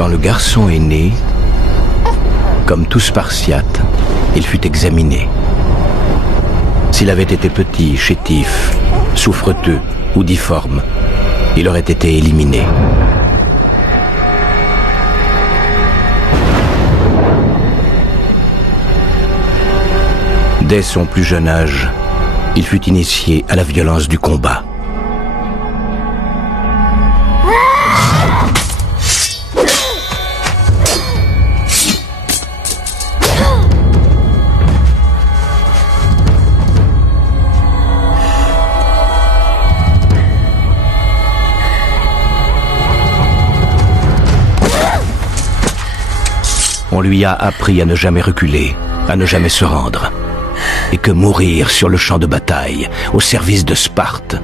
Quand le garçon est né, comme tout Spartiate, il fut examiné. S'il avait été petit, chétif, souffreteux ou difforme, il aurait été éliminé. Dès son plus jeune âge, il fut initié à la violence du combat. On lui a appris à ne jamais reculer, à ne jamais se rendre, et que mourir sur le champ de bataille, au service de Sparte,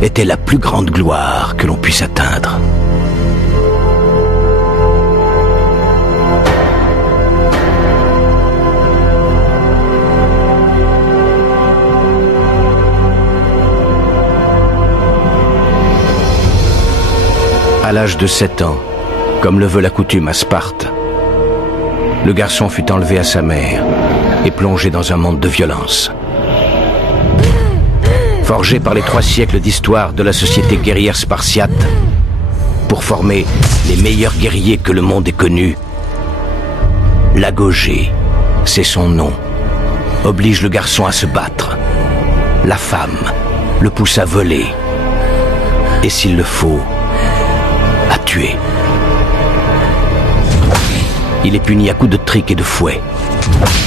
était la plus grande gloire que l'on puisse atteindre. À l'âge de 7 ans, comme le veut la coutume à Sparte, le garçon fut enlevé à sa mère et plongé dans un monde de violence. Forgé par les 3 siècles d'histoire de la société guerrière spartiate, pour former les meilleurs guerriers que le monde ait connus, l'agogée, c'est son nom, oblige le garçon à se battre. La femme le pousse à voler et, s'il le faut, à tuer. Il est puni à coups de trique et de fouet,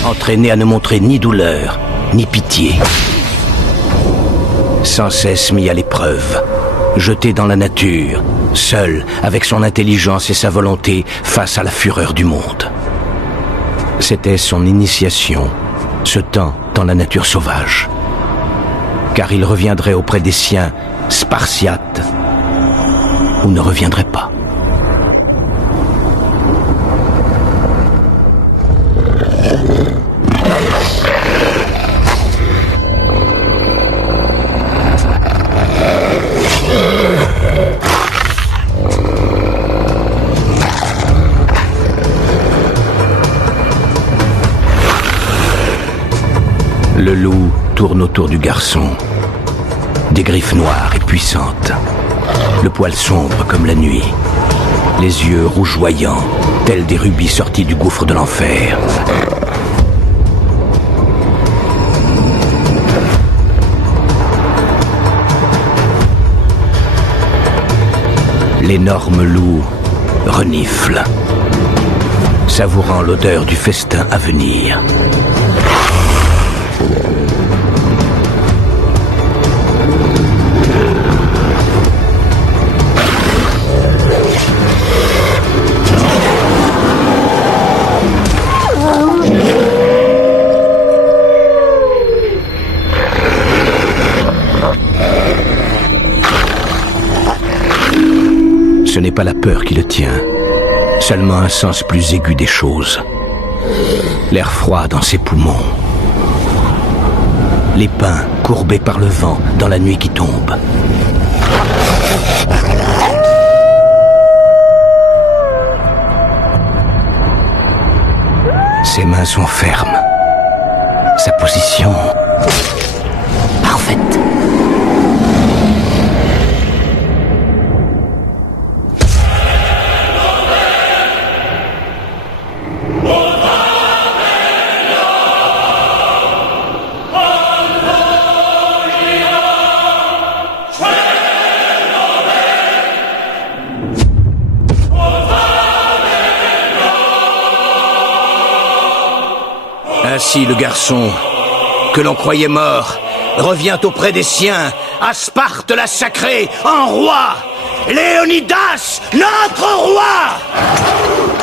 entraîné à ne montrer ni douleur, ni pitié. Sans cesse mis à l'épreuve, jeté dans la nature, seul, avec son intelligence et sa volonté, face à la fureur du monde. C'était son initiation, ce temps dans la nature sauvage. Car il reviendrait auprès des siens, spartiates, ou ne reviendrait pas. Le loup tourne autour du garçon, des griffes noires et puissantes, le poil sombre comme la nuit, les yeux rougeoyants, tels des rubis sortis du gouffre de l'enfer. L'énorme loup renifle, savourant l'odeur du festin à venir. Ce n'est pas la peur qui le tient, seulement un sens plus aigu des choses. L'air froid dans ses poumons. Les pins courbés par le vent dans la nuit qui tombe. Ses mains sont fermes. Sa position parfaite. Ainsi le garçon, que l'on croyait mort, revient auprès des siens, à Sparte la sacrée, en roi, Léonidas, notre roi!